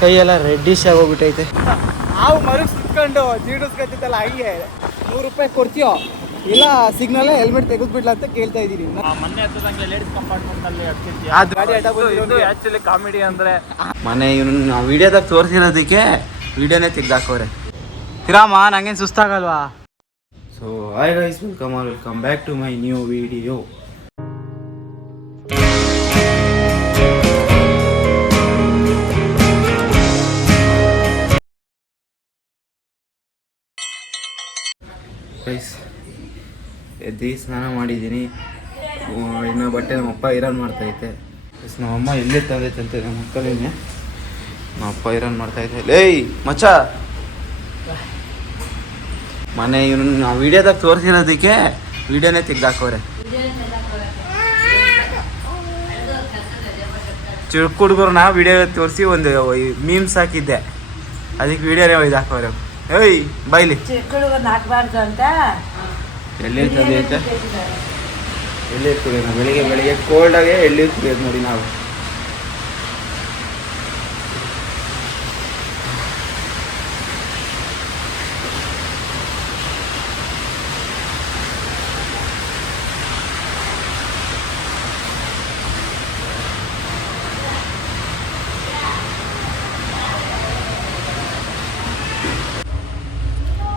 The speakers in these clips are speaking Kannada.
ಕೈಯೆಲ್ಲ ರೆಡ್ಡಿಶ್ ಆಗೋಗ್ಬಿಟ್ಟೈತೆ. ನಾವು ಮರಕ್ಕೆ ಸುತ್ಕೊಂಡು ಜೀಡಿಸ್ಕೊತಿತ್ತಲ್ಲ ಹಂಗೆ 100 ರೂಪಾಯಿ ಕೊಡ್ತೀಯೋ ಇಲ್ಲ ಸಿಗ್ನಲ್ ಹೆಲ್ಮೆಟ್ ತೆಗೆದ್ಬಿಡ್ಲ ಅಂತ ಕೇಳ್ತಾ ಇದೀನಿ. ಮೊನ್ನೆ ಹತ್ತದಂಗೆ ಲೇಡೀಸ್ ಕಂಪಾರ್ಟ್ಮೆಂಟ್ ಅಲ್ಲಿ ಗಾಡಿ ಅಡ್ಡ ಬಂದಿರೋದು ಆಕ್ಚುಲಿ ಕಾಮಿಡಿ ಅಂದ್ರೆ ಮನೆ ಇವನು ನಾವು ವಿಡಿಯೋದಾಗ ತೋರಿಸಿರೋದಕ್ಕೆ ವಿಡಿಯೋನೇ ತೆಗ್ದಾಕೋರೆ. ರಾಮ ನಂಗೇನು ಸುಸ್ತಾಗಲ್ವಾ? So hi guys, welcome back to my new video. Guys ಎದ್ದು ಸ್ನಾನ ಮಾಡಿದ್ದೀನಿ. ಇನ್ನು ಬಟ್ಟೆ ನಮ್ಮಪ್ಪ ಐರನ್ ಮಾಡ್ತೈತೆ. ನಮ್ಮಮ್ಮ ಎಲ್ಲಿ ತಂದೈತೆ ಅಂತ ನಮ್ಮ ಮಕ್ಕಳಿಗೆ ನಮ್ಮಪ್ಪ ಐರನ್ ಮಾಡ್ತಾಯಿದ್ದೆ. ಲೇಯ್ ಮಚ್ಚ, ಮನೆ ಇವನು ನಾವು ವಿಡಿಯೋದಾಗ ತೋರಿಸಿರೋದಕ್ಕೆ ವಿಡಿಯೋನೇ ತೆಗ್ದಾಕೋರೆ. ಚಿಕ್ಕ ಹುಡುಗರನ್ನ ವಿಡಿಯೋ ತೋರಿಸಿ ಒಂದು ಮೀಮ್ಸ್ ಹಾಕಿದ್ದೆ, ಅದಕ್ಕೆ ವಿಡಿಯೋನೇ ಒಯ್ದಾಕೋರೆ. ಏಯ್ ಬೈಲಿ ಹಾಕ್ಬಾರ್ದು ಅಂತ ಎಲ್ಲಿರ್ತದೆ ಐತೆ, ಎಲ್ಲಿರ್ತೀವಿ ನಾವು ಬೆಳಿಗ್ಗೆ ಕೋಲ್ಡಾಗೆ ಎಲ್ಲಿರ್ತೀವಿ ಅದು ನೋಡಿ ನಾವು.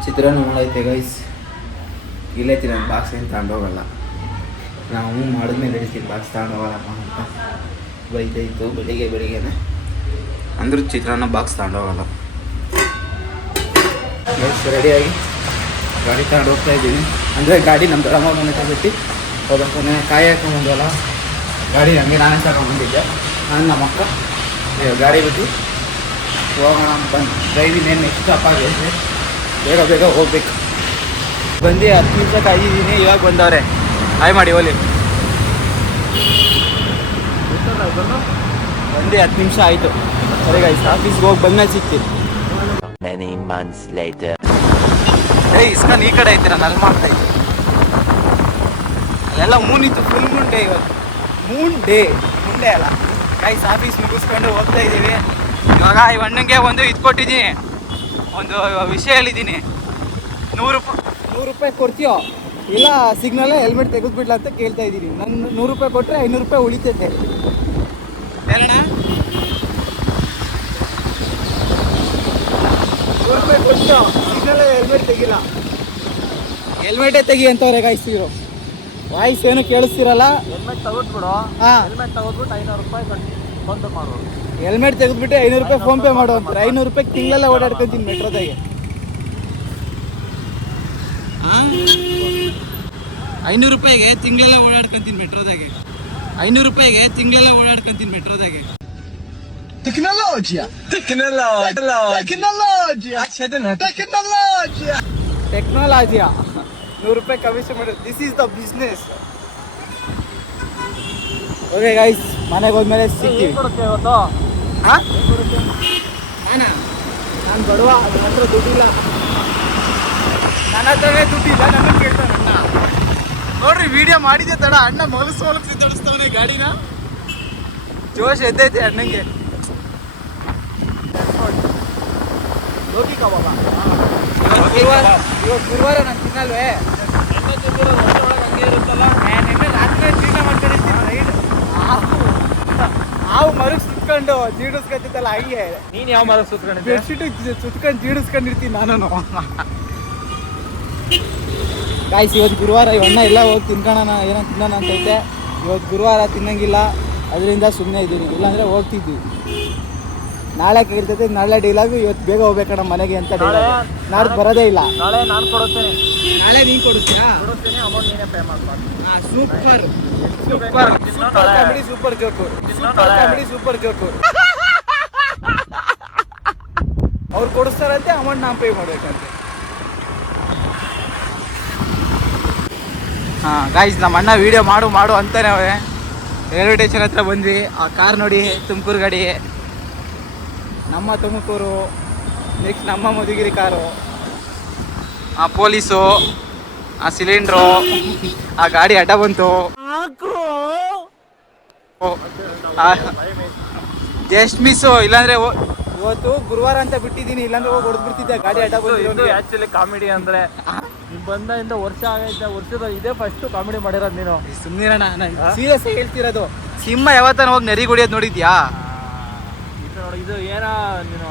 ಚಿತ್ರಾನ್ನ ಮಾಡೈತೆ ಗೈಸ್. ಇಲ್ಲೇ ತಿನ್ನೋದು, ಬಾಕ್ಸ್ ಏನು ತಗೊಂಡೋಗಲ್ಲ. ನಾವು ಮಾಡಿದ್ಮೇಲೆ ಹೇಳ್ತೀವಿ ಬಾಕ್ಸ್ ತಗೊಂಡೋಗಲ್ಲಪ್ಪ ಅಂತ ಬೈತಾಯಿತ್ತು ಬೆಳಿಗ್ಗೆನೆ. ಅಂದ್ರೂ ಚಿತ್ರಾನ್ನ ಬಾಕ್ಸ್ ತಗೊಂಡೋಗಲ್ಲ. ಗೈಸ್ ರೆಡಿಯಾಗಿ ಗಾಡಿ ತಗೊಂಡು ಹೋಗ್ತಾ ಇದ್ದೀವಿ. ಅಂದರೆ ಗಾಡಿ ನಮ್ಮ ದೊಡ್ಡಮ್ಮ ಮನೆ ಬಿಟ್ಟು ಹೋಗ್ಬೇಕು. ಕಾಯಿ ಹಾಕೊಂಡ್ಬಂದಲ್ಲ ಗಾಡಿ, ಹಂಗೆ ನಾನೇ ತಗೊಂಡ್ಬಂದಿದ್ದೆ. ನಾನು ನಮ್ಮ ಅಕ್ಕ ಗಾಡಿ ಬಿಟ್ಟು ಹೋಗೋಣ ಬಂದು ಡ್ರೈವಿಂಗ್ ಏನು ಎಷ್ಟು ಅಪ್ಪಾಗೈತೆ, ಬೇಗ ಹೋಗ್ಬೇಕು. ಬಂದು 10 ನಿಮಿಷ ಕಾಯಿದ್ದೀನಿ, ಇವಾಗ ಬಂದವ್ರೆ. ಹಾಯ್ ಮಾಡಿ ಓಲಿ. ಬಂದು 10 ನಿಮಿಷ ಆಯಿತು. ಸರಿ ಗೈಸ್, ಆಫೀಸ್ಗೆ ಹೋಗಿ ಬಂದ್ಮೇಲೆ ಸಿಗ್ತೀನಿ. ಏಯ್ ಇಸ್ಕೊಂಡು ಈ ಕಡೆ ಐತೀರ, ನಾನು ಮಾಡ್ತಾ ಇದ್ದೆ. ಅಲ್ಲೆಲ್ಲ ಮೂನಿತ್ತು, ಫುಲ್ ಮುಂಡೆ. ಇವತ್ತು ಮುಂಡೆ ಅಲ್ಲ ಗೈಸ್. ಆಫೀಸ್ ಮುಗಿಸ್ಕೊಂಡು ಹೋಗ್ತಾ ಇದ್ದೀವಿ. ಇವಾಗ ಈ ಅಣ್ಣಂಗೆ ಒಂದು ಇದು ಕೊಟ್ಟಿದ್ದೀನಿ, ಒಂದು ವಿಷಯ ಹೇಳಿದ್ದೀನಿ. 100 ರೂಪಾಯಿ ಕೊಡ್ತೀಯೋ ಇಲ್ಲ ಸಿಗ್ನಲ್ ಹೆಲ್ಮೆಟ್ ತೆಗೆದ್ಬಿಡ್ಲ ಅಂತ ಕೇಳ್ತಾ ಇದ್ದೀನಿ. ನಾನು 100 ರೂಪಾಯಿ ಕೊಟ್ಟರೆ 500 ರೂಪಾಯಿ ಉಳಿತೈತೆ ಹೇಳೋಣ. 100 ರೂಪಾಯಿ ಕೊಡ್ತೀಯೋ ಸಿಗ್ನಲ್ ಹೆಲ್ಮೆಟ್ ತೆಗಿಲ್ಲ, ಹೆಲ್ಮೆಟೇ ತೆಗಿ ಅಂತವ್ರೆ ಗಾಯಿಸ್ತಿದ್ರು. ವಾಯ್ಸ್ ಏನು ಕೇಳಿಸ್ತಿರಲ್ಲ. ಹೆಲ್ಮೆಟ್ ತಗೋದ್ಬಿಡು. ಹಾಂ, ಹೆಲ್ಮೆಟ್ ತಗೋದ್ಬಿಟ್ಟು 500 ರೂಪಾಯಿ ಫೋನ್ ಪೇ ಮಾಡು. ಹೆಲ್ಮೆಟ್ ತೆಗೆದ್ಬಿಟ್ಟು 500 ರೂಪಾಯಿ ಫೋನ್ ಪೇ ಮಾಡು ಅಂತಾರೆ. 500 ರೂಪಾಯಿ ತಿಂಗಳೆಲ್ಲ ಓಡಾಡ್ಕೊತೀನಿ ಮೆಟ್ರೋದಾಗೆ. 500 ರೂಪಾಯಿಗೆ ತಿಂಗಳೆಲ್ಲ ಓಡಾಡ್ಕೊಂತೀನಿ ಮೆಟ್ರೋದಾಗೆ. 500 ರೂಪಾಯಿಗೆ ತಿಂಗಳೆಲ್ಲ ಓಡಾಡ್ಕೊಂತೀನಿ ಮೆಟ್ರೋದಾಗೆ. ಟೆಕ್ನಾಲಜಿಯಾ 100 ರೂಪಾಯಿ ಕಮಿಷನ್ ಮಾಡೋದು. This is the business. Okay guys, ಮನೆಗೆ ಹೋದ್ಮೇಲೆ ಸಿಗ್ತೀವಿ. ಹಾಂ, ನಾನು ಬಡವ, ನನ್ನ ಹತ್ರ ದುಡ್ಡಿಲ್ಲ. ನನ್ನ ಹತ್ರನೇ ದುಡ್ಡಿಲ್ಲ, ನನ್ನ ಕೇಳ್ತಾನೆ ಅಣ್ಣ. ನೋಡ್ರಿ ವಿಡಿಯೋ ಮಾಡಿದ್ದೆ ತಡ, ಅಣ್ಣ ಮಲಗಿಸಿ ತೋರಿಸ್ತವನೆ ಗಾಡಿನ. ಜೋಶ್ ಎದ್ದೈತೆ ಅಣ್ಣಂಗೆ. ಹೋಗಿ ಕಬಾಬ ಇವತ್ತು ಗುರುವಾರ ನಾನು ತಿನ್ನಲ್ವೇ. ಹಂಗೆ ಇರುತ್ತಲ್ಲ, ನೆನ್ನೆ ರಾತ್ರಿ ಜೀರ್ಣ ಮಾಡ್ಕೊಂಡಿರ್ತೀನಿ. ರೈಡ್ ನಾವು ಮರಕ್ಕೆ ಸುತ್ಕೊಂಡು ಜೀಡಿಸ್ಕೊತಿತ್ತಲ್ಲ ಹಂಗೆ. ನೀನು ಯಾವ ಮರಕ್ಕೆ ಸುತ್ಕೊಂಡಿದ್ದೆ? ಬೆಡ್ಶೀಟ್ ಸುತ್ಕೊಂಡು ಜೀಡಿಸ್ಕೊಂಡಿರ್ತೀನಿ ನಾನು. ಗಾಯ್ಸ್ ಇವತ್ತು ಗುರುವಾರ, ಇವನ್ನ ಎಲ್ಲ ಹೋಗಿ ತಿನ್ಕೊಳ್ಳೋಣ, ಏನೋ ತಿನ್ನೋಣ ಅಂತೈತೆ. ಇವತ್ತು ಗುರುವಾರ ತಿನ್ನಂಗಿಲ್ಲ, ಅದರಿಂದ ಸುಮ್ಮನೆ ಇದ್ದೀನಿ. ಇಲ್ಲಾಂದರೆ ಹೋಗ್ತಿದ್ವಿ. ನಾಳೆ ಇರ್ತೈತೆ, ನಾಳೆ ಡೀಲಾಗು. ಇವತ್ತು ಬೇಗ ಹೋಗ್ಬೇಕಣ್ಣ ಮನೆಗೆ ಅಂತ ಡೀಲಾಗ್. ನಾಡ್ದು ಬರೋದೇ ಇಲ್ಲ. ನಾಳೆ ನಾನು ಕೊಡುತ್ತೇನೆ. ನಾಳೆ ನೀನು ಕೊಡ್ತೀರಾ? ಕೊಡುತ್ತೇನೆ, ಅಮೌಂಟ್ ನೀನೇ ಪೇ ಮಾಡ್ಬಾರ್ದು. Super comedy, super joke, super joke. ಅವ್ರು ಕೊಡಿಸ್ತಾರಂತೆ, ಅಮೌಂಟ್ ನಾನು ಪೇ ಮಾಡ್ಬೇಕಂತೆ. ಹಾಂ ಗಾಯ್ಸ್, ನಮ್ಮ ಅಣ್ಣ ವೀಡಿಯೋ ಮಾಡು ಅಂತಾನೆ ರೈಲ್ವೆ ಸ್ಟೇಷನ್ ಹತ್ರ ಬಂದ್ವಿ. ಆ ಕಾರ್ ನೋಡಿ, ತುಮಕೂರು ಗಾಡಿ, ನಮ್ಮ ತುಮಕೂರು. ನೆಕ್ಸ್ಟ್ ನಮ್ಮ ಮಧುಗಿರಿ ಕಾರು, ಆ ಪೊಲೀಸು, ಆ ಸಿಲಿಂಡ್ರು, ಆ ಗಾಡಿ ಅಡ್ಡ ಬಂತು. ಜಸ್ಟ್ ಮಿಸ್ಸು, ಇಲ್ಲಾಂದರೆ ಇವತ್ತು ಗುರುವಾರ ಅಂತ ಬಿಟ್ಟಿದ್ದೀನಿ, ಇಲ್ಲಾಂದ್ರೆ ಹೋಗಿ ಹೊಡೆದ್ಬಿಡ್ತಿದ್ದೆ ಗಾಡಿ ಅಡ್ಡ ಬಂದಿರೋದು. ಆಕ್ಚುಲಿ ಕಾಮಿಡಿ ಅಂದ್ರೆ ನೀನ್ ಬಂದಿಂದ ವರ್ಷ ಆಗೈತೆ, ವರ್ಷದ ಇದೇ ಫಸ್ಟ್ ಕಾಮಿಡಿ ಮಾಡಿರೋದು ನೀನು. ಸುಮ್ಮನಿರೋಣ, ನಾನು ಸೀರಿಯಸ್ ಹೇಳ್ತಿರೋದು. ಸಿಂಹ ಯಾವತ್ತಾನ ಹೋಗಿ ನೆರಿ ಹೊಡಿಯೋದು ನೋಡಿದ್ಯಾ? ಇದು ಏನ ನೀನು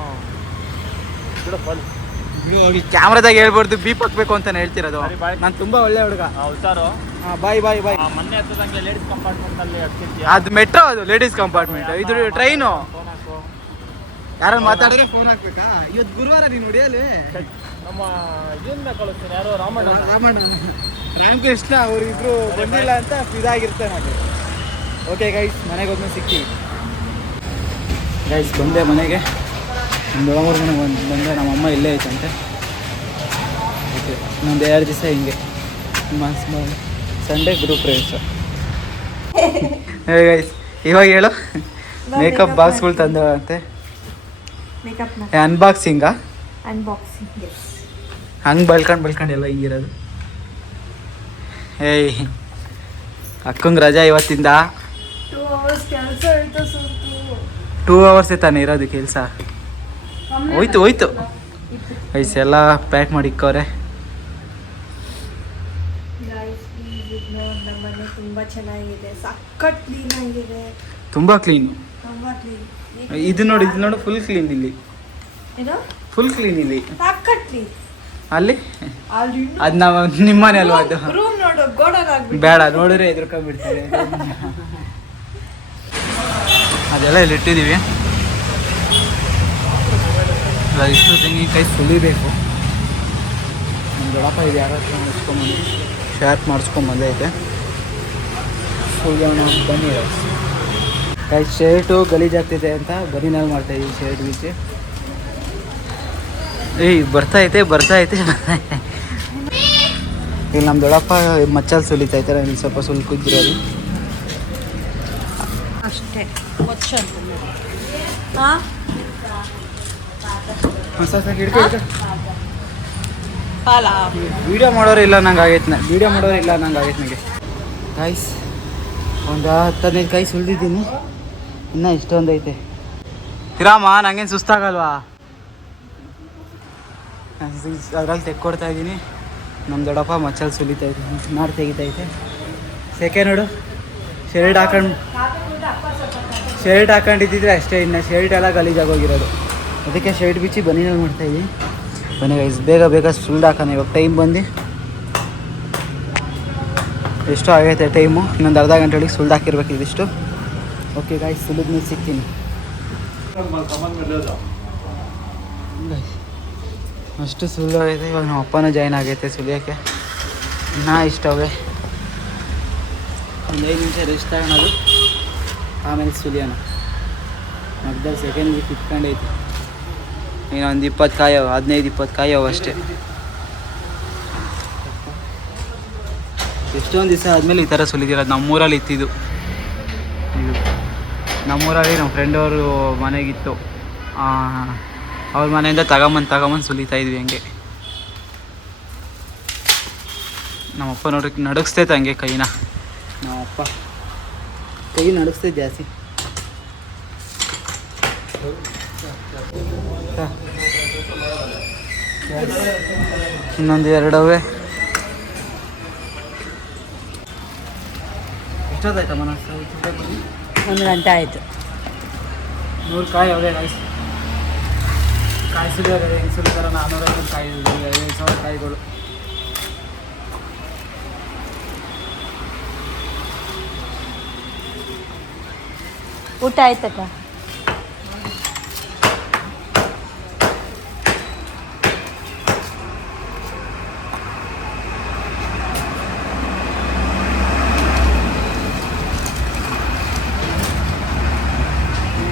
ಕ್ಯಾಮ್ರಾದಾಗ ಹೇಳ್ಬಾರ್ದು, ಬೀಪ್ ಹಾಕ್ಬೇಕು ಅಂತ ಹೇಳ್ತಿರೋದು. ಸರಿ, bye. ನಾನು ತುಂಬಾ ಒಳ್ಳೆ ಹುಡುಗ. ಹುಷಾರು. ಬಾಯ್ ಬಾಯ್ ಬಾಯ್. ಮೊನ್ನೆ ಹತ್ತದಂಗೆ ಲೇಡೀಸ್ ಕಂಪಾರ್ಟ್ಮೆಂಟ್ ಅಲ್ಲಿ ಹತ್ತಿದ್ಯಾ? ಅದು ಮೆಟ್ರೋ, ಅದು ಲೇಡೀಸ್ ಕಂಪಾರ್ಟ್ಮೆಂಟ್, ಇದು ಟ್ರೈನು. ಫೋನ್ ಹಾಕು. ಯಾರನ್ನ ಮಾತಾಡಿದ್ರೆ ಫೋನ್ ಹಾಕ್ಬೇಕಾ? ಇವತ್ತು ಗುರುವಾರ ನೀನು ಹೊಡಿಯಲಿ. ನಮ್ಮ ಇದನ್ನ ಕಳಿಸ್ತೀನಿ, ಯಾರೋ ರಾಮಣ್ಣ ರಾಮಕೃಷ್ಣ ಅವರಿಬ್ರು ಬಂದಿಲ್ಲ ಅಂತ ಇದಾಗಿರ್ತಾನೆ ಅದು. ಓಕೆ ಗೈಸ್, ಮನೆಗೆ ಹೋದ್ಮೇಲೆ ಸಿಗ್ತೀವಿ. ಗೈಸ್ ಬಂದೆ ಮನೆಗೆ, ನಮ್ಮ ದೊಡ್ಡಮ್ಮವ್ರ ಮನೆಗೆ ಬಂದೆ. ನಮ್ಮಮ್ಮ ಇಲ್ಲೇ ಐತಂತೆ. ಓಕೆ, ಇನ್ನೊಂದು 2 ದಿವಸ ಹಿಂಗೆ ಸಂಡೇ ಗ್ರೂಪ್ ರೇಸ್. ಗೈಸ್ ಇವಾಗ ಹೇಳು, ಮೇಕಪ್ ಬಾಕ್ಸ್ಗಳು ತಂದವಂತೆ. ಅನ್ಬಾಕ್ಸಿಂಗಾ? ಅನ್ಬಾಕ್ಸಿಂಗ್. ಹಂಗೆ ಬಳ್ಕೊಂಡು ಎಲ್ಲ ಹಿಂಗಿರೋದು. ಏಯ್ ಅಕ್ಕಂಗೆ ರಜಾ ಇವತ್ತಿಂದ. 2 hours ಕೆಲಸ ಆಯ್ತು. 2 hours ತಾನೇ ಇರೋದು ಕೆಲಸ. ಹೋಯ್ತು ಗೈಸ್, ಎಲ್ಲ ಪ್ಯಾಕ್ ಮಾಡಿ ಇಕ್ಕವ್ರೆ. ನಮ್ಮನೆ ತುಂಬಾ ಚೆನ್ನಾಗಿದೆ, ಸಖತ್ ಕ್ಲೀನ್ ಆಗಿದೆ. ತುಂಬ ಕ್ಲೀನ್. ತುಂಬಾ ಕ್ಲೀನ್. ಇದು ನೋಡು ಫುಲ್ ಕ್ಲೀನ್. ಇಲ್ಲಿ ಏನು ಫುಲ್ ಕ್ಲೀನ್ ಇಲ್ಲಿ. ಸಖತ್ ಕ್ಲೀನ್. ಅಲ್ಲಿ ಅಲ್ಲಿ ಅದು ನಾವು ನಿಮ್ಮನೆ ಅಲ್ವಾ ಅದು? ರೂಮ್ ನೋಡು, ಗೋಡಾಗ್ಬಿಟ್ಟು. ಬೇಡ, ನೋಡಿದ್ರೆ ಎದುರ್ಕೊಂಡ್ಬಿಡ್ತಾರೆ. ಅದೆಲ್ಲ ಇಲ್ಲಿ ಇಟ್ಟಿದ್ದೀವಿ. ಇಷ್ಟು ತೆಂಗಿನಕಾಯಿ ಸುಲಿಬೇಕು. ನಮ್ಮ ದೊಡ್ಡಪ್ಪ ಇದು ಯಾರು ಮಾಡಿಸ್ಕೊಂಬಂದು ಶಾರ್ಪ್ ಮಾಡಿಸ್ಕೊಂಬಂದೈತೆ. ಸುಲಿಯೋಣ ಬನ್ನಿ. ಕಾಯಿ ಶರ್ಟು ಗಲೀಜಾಗ್ತಿದೆ ಅಂತ ಬನ್ನಿನಲ್ಲಿ ಮಾಡ್ತಾಯಿದ್ದೀವಿ. ಶರ್ಟ್ ಗೀಚೆ ಬರ್ತಾಯಿದೆ. ಈಗ ನಮ್ಮ ದೊಡ್ಡಪ್ಪ ಮಚ್ಚಲ್ಲಿ ಸುಲಿತೈತಾರೆ. ಇಲ್ಲಿ ಸ್ವಲ್ಪ ಸುಲ್ಕಿದ್ರಲ್ಲಿ ಅಷ್ಟೇ. ವೀಡಿಯೋ ಮಾಡೋರು ಇಲ್ಲ ನಂಗೆ ಆಗೈತೆ. ನನಗೆ ಕಾಯ್ಸ್ ಒಂದು 10-15 ಕಾಯಿ ಸುಲಿದಿದ್ದೀನಿ. ಇನ್ನೂ ಇಷ್ಟೊಂದು ಐತೆ. ರಾಮ, ನಂಗೇನು ಸುಸ್ತಾಗಲ್ವಾ? ಅದ್ರಲ್ಲಿ ತೆಕ್ಕೊಡ್ತಾ ಇದ್ದೀನಿ. ನಮ್ಮ ದೊಡ್ಡಪ್ಪ ಮಚ್ಚಲ್ಲಿ ಸುಲಿತೈತೆ, ನಾರು ತೆಗಿತೈತೆ. ಸೆಕೆ ನೋಡು, ಶರ್ಟ್ ಹಾಕೊಂಡಿದ್ದಿದ್ರೆ ಅಷ್ಟೇ. ಇನ್ನು ಶರ್ಟ್ ಎಲ್ಲ ಗಲೀಜಾಗೋಗಿರೋದು. ಅದಕ್ಕೆ ಶರ್ಟ್ ಬಿಚ್ಚಿ ಬನ್ನಿನಲ್ಲಿ ಮಾಡ್ತಾಯಿದ್ದೀನಿ. ಬನ್ನಿ ಗೈಸ್, ಬೇಗ ಸುಲ್ದು ಹಾಕೋಣ. ಇವಾಗ ಟೈಮ್ ಬಂದು ಎಷ್ಟು ಆಗೈತೆ ಟೈಮು. ಇನ್ನೊಂದು ಅರ್ಧ ಗಂಟೆ ಒಳಗೆ ಸುಲ್ದು ಹಾಕಿರ್ಬೇಕು ಇದಿಷ್ಟು. ಓಕೆ ಗಾಯ್ಸ್, ಸುಲಿದ ಮೇಲೆ ಸಿಗ್ತೀನಿ. ಅಷ್ಟು ಸುಳ್ಳು ಆಗೈತೆ. ಇವಾಗ ನಮ್ಮ ಅಪ್ಪನೂ ಜಾಯ್ನ್ ಆಗೈತೆ ಸುಲಿಯೋಕ್ಕೆ. ಇನ್ನೂ ಇಷ್ಟವೇ ಒಂದು 5 ನಿಮಿಷ ರೆಸ್ಟ್ ತಗೊಳೋದು, ಆಮೇಲೆ ಸುಲಿಯೋಣ. ಮಧ್ಯದಲ್ಲಿ ಸೆಕೆಂಡ್ ವೀಕ್ ಇಟ್ಕೊಂಡೈತಿ. ಇನ್ನೊಂದು 20 ಕಾಯಿ, 15-20 ಕಾಯಿ ಅಷ್ಟೇ. ಎಷ್ಟೊಂದು ದಿವಸ ಆದಮೇಲೆ ಈ ಥರ ಸುಲಿದಿರೋದು. ನಮ್ಮೂರಲ್ಲಿ ಇತ್ತಿದ್ದು. ಇದು ನಮ್ಮೂರಲ್ಲಿ ನಮ್ಮ ಫ್ರೆಂಡ್ ಅವರು ಮನೆಗಿತ್ತು. ಅವ್ರ ಮನೆಯಿಂದ ತಗೊಂಬಂದು ಸುಲಿತಾ ಇದ್ವಿ. ಹಂಗೆ ನಮ್ಮಪ್ಪ ನೋಡ್ರಿ ನಡುಗಿಸ್ತೈತೆ ಹಂಗೆ ಕೈನ. ನಮ್ಮಪ್ಪ ಕೈ ನಡುಗಿಸ್ತೈತೆ ಜಾಸ್ತಿ. ಇನ್ನೊಂದು 2 ಅವೇ. ಎಷ್ಟೊತ್ತಾಯ್ತಮ್ಮ? 1 ಗಂಟೆ ಆಯಿತು. 100 ಕಾಯಿ ಅವೇ ಕಾಯಿ ಸುಲಿಯೋದು. ಹೆಂಗೆ ಸುಲಿತಾರ? 450 ಕಾಯಿ, 5,000 ಕಾಯಿಗಳು. ಊಟ ಆಯ್ತಕ್ಕ?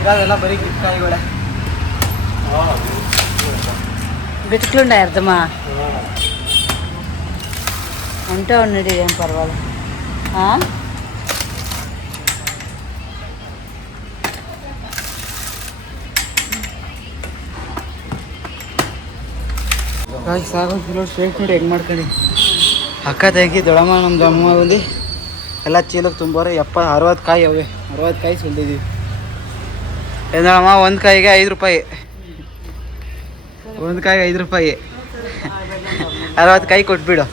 ಇರೋದೆಲ್ಲ ಬರೀ ಗಿಟ್ಕಾಯಿಗಳೇ. బిట్టులున్నాయి అర్థమా అంటే ఉన్నది ఏం పర్వాలేదు. ಸಾಗೋದು ಸ್ಟ್ರೇಟ್ ನೋಡಿ ಹೆಂಗೆ ಮಾಡ್ಕೊಂಡು ಅಕ್ಕ ತಂಗಿ ದೊಡ್ಡಮ್ಮ ನಮ್ಮದು ಅಮ್ಮ ಬಂದು ಎಲ್ಲ ಚೀಲಕ್ಕೆ ತುಂಬೋರೆ. 60 ಕಾಯಿ ಅವೇ. 60 ಕಾಯಿ ಸುಲಿದಿದ್ದೀವಿ. ಏನಮ್ಮ? 1 ಕಾಯಿಗೆ 5 ರೂಪಾಯಿ. ಒಂದು ಕಾಯಿಗೆ 5 ರೂಪಾಯಿ. 60 ಕಾಯಿ ಕೊಟ್ಬಿಡು.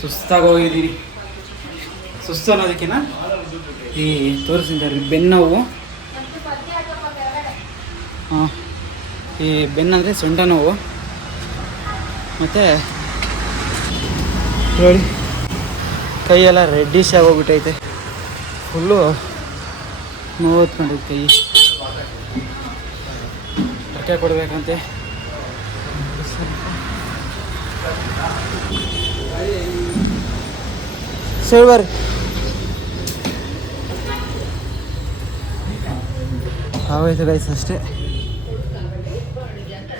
ಸುಸ್ತಾಗಿ ಹೋಗಿದ್ದೀನಿ. ಸುಸ್ತು ಅನ್ನೋದಕ್ಕಿಂತ ಈ ತೋರಿಸಿದ್ದಾರೆ ಬೆನ್ನೋವು. ಹಾಂ, ಈ ಬೆನ್ನಂದರೆ ಸೊಂಟ ನೋವು. ಮತ್ತು ನೋಡಿ ಕೈಯೆಲ್ಲ ರೆಡ್ಡಿಶ್ ಆಗೋಗ್ಬಿಟ್ಟೈತೆ. ಫುಲ್ಲು ನೋವ್ತ್ಕೊಂಡಿದ್ದು ಕೈ. ಅರ್ಕೆ ಕೊಡಬೇಕಂತೆ. ಸಿಲ್ವರ್ ಆಗೋಯ್ತು ಗೈಸ್, ಅಷ್ಟೇ.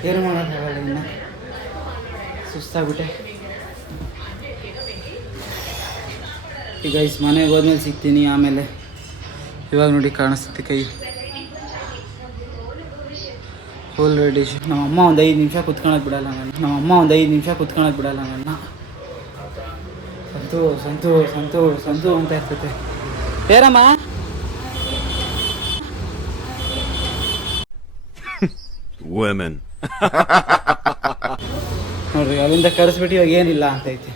ಏನು ಮಾಡೋಕ್ಕಾಗಲ್ಲ, ಇನ್ನು ಸುಸ್ತಾಗ್ಬಿಟ್ಟೆ. ಈಗ ಗೈಸ್ ಮನೆಗೆ ಹೋದ್ಮೇಲೆ ಸಿಗ್ತೀನಿ. ಆಮೇಲೆ ಇವಾಗ ನೋಡಿ ಕಾಣಿಸುತ್ತೆ ಕೈ ಫುಲ್ ರೆಡಿಶ್. ನಮ್ಮಮ್ಮ ಒಂದು 5 ನಿಮಿಷ ಕುತ್ಕೊಳಕ್ಕೆ ಬಿಡಲ್ಲ ನನ್ನ. ಸಂತು ಸಂತು ಸಂತು ಸಂತು ಅಂತ ಇರ್ತೈತೆ. ಏರಮ್ಮ ನೋಡ್ರಿ, ಅಲ್ಲಿಂದ ಕರೆಸ್ಬಿಟ್ಟು ಇವಾಗ ಏನಿಲ್ಲ ಅಂತೈತಿ.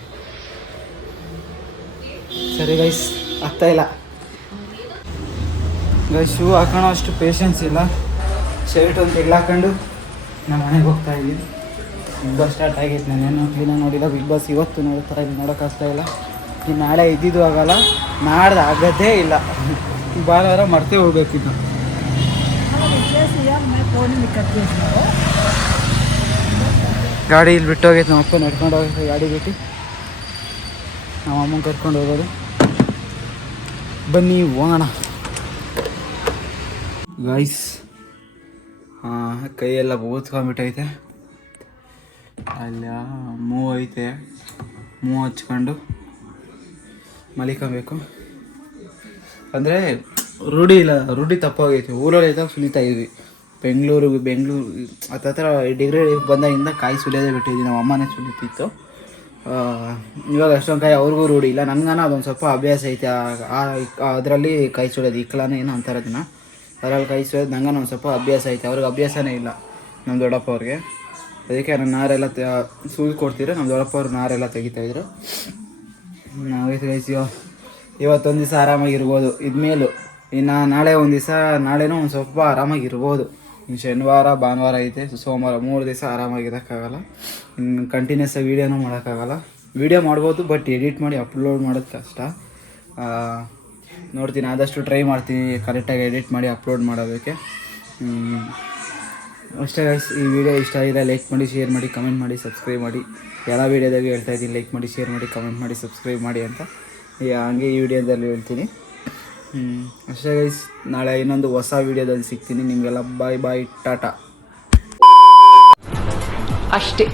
ಸರಿ ಗೈಸ್, ಆಗ್ತಾ ಇಲ್ಲ ಗೈಸ್. ಶೂ ಹಾಕೋಣ ಅಷ್ಟು ಪೇಷನ್ಸ್ ಇಲ್ಲ. ಶರ್ಟ್ ಒಂದು ತೆಗ್ಲಾಕೊಂಡು ನಮ್ಮ ಮನೆಗೆ ಹೋಗ್ತಾ ಇದ್ದೀನಿ. ಬಿಗ್ ಬಾಸ್ ಸ್ಟಾರ್ಟ್ ಆಗೈತೆ. ನಾನೇನು ಕ್ಲೀನಾಗಿ ನೋಡಿಲ್ಲ. ಬಿಗ್ ಬಾಸ್ ಇವತ್ತು ನೋಡೋಕ್ಕಾಗ್ತಾ ಇಲ್ಲ. ಇನ್ನು ನಾಳೆ ಇದ್ದಿದ್ದು ಆಗಲ್ಲ, ನಾಡ್ದು ಆಗೋದೇ ಇಲ್ಲ. ಭಾನುವಾರ ಮರ್ತೇ ಹೋಗ್ಬೇಕಿದ್ದು. ಗಾಡಿ ಇಲ್ಲಿ ಬಿಟ್ಟು ಹೋಗೈತೆ. ನಮ್ಮ ಅಪ್ಪ ನಡ್ಕೊಂಡು ಹೋಗೈತೆ ಗಾಡಿ ಬಿಟ್ಟು. ನಮ್ಮ ಅಮ್ಮನ ಕರ್ಕೊಂಡು ಹೋಗೋದು. ಬನ್ನಿ ಹೋಗೋಣ ಗೈಸ್. ಕೈಯೆಲ್ಲ ಊದ್ಕೊಂಡ್ಬಿಟ್ಟೈತೆ. ಅಲ್ಲ ಮೂವ್ ಐತೆ, ಮೂವ್ ಹಚ್ಕೊಂಡು ಮಲಿಕೊಬೇಕು. ಅಂದರೆ ರೂಢಿ ಇಲ್ಲ, ರೂಢಿ ತಪ್ಪಾಗೈತೆ. ಊರಲ್ಲಿ ಇದ್ದಾಗ ಸುಲಿತಾ ಇದ್ವಿ. ಬೆಂಗಳೂರು ಹತ್ತತ್ರ ಡಿಗ್ರಿ ಬಂದಾಗಿಂದ ಕಾಯಿ ಸುಲಿಯೋದೇ ಬಿಟ್ಟಿದ್ವಿ. ನಮ್ಮ ಅಮ್ಮನೇ ಸುಲಿತಿತ್ತು. ಇವಾಗ ಅಷ್ಟೊಂದು ಕಾಯಿ ಅವ್ರಿಗೂ ರೂಢಿ ಇಲ್ಲ. ನನಗಾನ ಅದೊಂದು ಸ್ವಲ್ಪ ಅಭ್ಯಾಸ ಐತೆ. ಅದರಲ್ಲಿ ಕಾಯಿ ಸುಲಿಯೋದು ಇಕ್ಕಲಾನ ಏನೋ ಅಂತಾರೆ ಅದನ್ನ. ಅದರಲ್ಲಿ ಕಾಯಿ ಸುಲಿಯೋದು ನಂಗೆ ಒಂದು ಸ್ವಲ್ಪ ಅಭ್ಯಾಸ ಐತೆ. ಅವ್ರಿಗೆ ಅಭ್ಯಾಸನೇ ಇಲ್ಲ, ನಮ್ಮ ದೊಡ್ಡಪ್ಪ ಅವ್ರಿಗೆ. ಅದಕ್ಕೆ ನಾನು ನಾರೆಲ್ಲ ಸುಲಿ ಕೊಡ್ತಿದ್ರು. ನಮ್ಮ ದೊಡ್ಡಪ್ಪ ಅವ್ರು ನಾರೆಲ್ಲ ತೆಗಿತಾಯಿದ್ರು. ನಾವೈತೆ ಗೈಸ್. ಇವತ್ತೊಂದು ದಿವಸ ಆರಾಮಾಗಿರ್ಬೋದು. ಇದ್ಮೇಲೂ ಇನ್ನು ನಾಳೆ ಒಂದು ದಿವಸ, ನಾಳೆನೂ ಒಂದು ಸ್ವಲ್ಪ ಆರಾಮಾಗಿರ್ಬೋದು. ಇನ್ನು ಶನಿವಾರ ಭಾನುವಾರ ಐತೆ, ಸೋಮವಾರ 3 ದಿವಸ ಆರಾಮಾಗಿರೋಕ್ಕಾಗಲ್ಲ. ಇನ್ನು ಕಂಟಿನ್ಯೂಸ್ ಆಗಿ ವೀಡಿಯೋನೂ ಮಾಡೋಕ್ಕಾಗಲ್ಲ. ವೀಡಿಯೋ ಮಾಡ್ಬೋದು, ಬಟ್ ಎಡಿಟ್ ಮಾಡಿ ಅಪ್ಲೋಡ್ ಮಾಡೋದು ಕಷ್ಟ. ನೋಡ್ತೀನಿ, ಆದಷ್ಟು ಟ್ರೈ ಮಾಡ್ತೀನಿ ಕರೆಕ್ಟಾಗಿ ಎಡಿಟ್ ಮಾಡಿ ಅಪ್ಲೋಡ್ ಮಾಡೋದಕ್ಕೆ. ಅಷ್ಟೇ ಗೈಸ್. ಈ ವಿಡಿಯೋ ಇಷ್ಟ ಆಗಿದೆ ಲೈಕ್ ಮಾಡಿ, ಶೇರ್ ಮಾಡಿ, ಕಮೆಂಟ್ ಮಾಡಿ, ಸಬ್ಸ್ಕ್ರೈಬ್ ಮಾಡಿ. ಎಲ್ಲ ವೀಡಿಯೋದಾಗೆ ಹೇಳ್ತಾ ಇದ್ದೀನಿ, ಲೈಕ್ ಮಾಡಿ, ಶೇರ್ ಮಾಡಿ, ಕಮೆಂಟ್ ಮಾಡಿ, ಸಬ್ಸ್ಕ್ರೈಬ್ ಮಾಡಿ ಅಂತ. ಹಂಗೆ ಈ ವಿಡಿಯೋದಲ್ಲಿ ಹೇಳ್ತೀನಿ. ಅಷ್ಟೇ ಗೈಸ್. ನಾಳೆ ಇನ್ನೊಂದು ಹೊಸ ವೀಡಿಯೋದಲ್ಲಿ ಸಿಗ್ತೀನಿ. ನಿಮಗೆಲ್ಲ ಬಾಯ್ ಬಾಯ್, ಟಾಟಾ. ಅಷ್ಟೇ.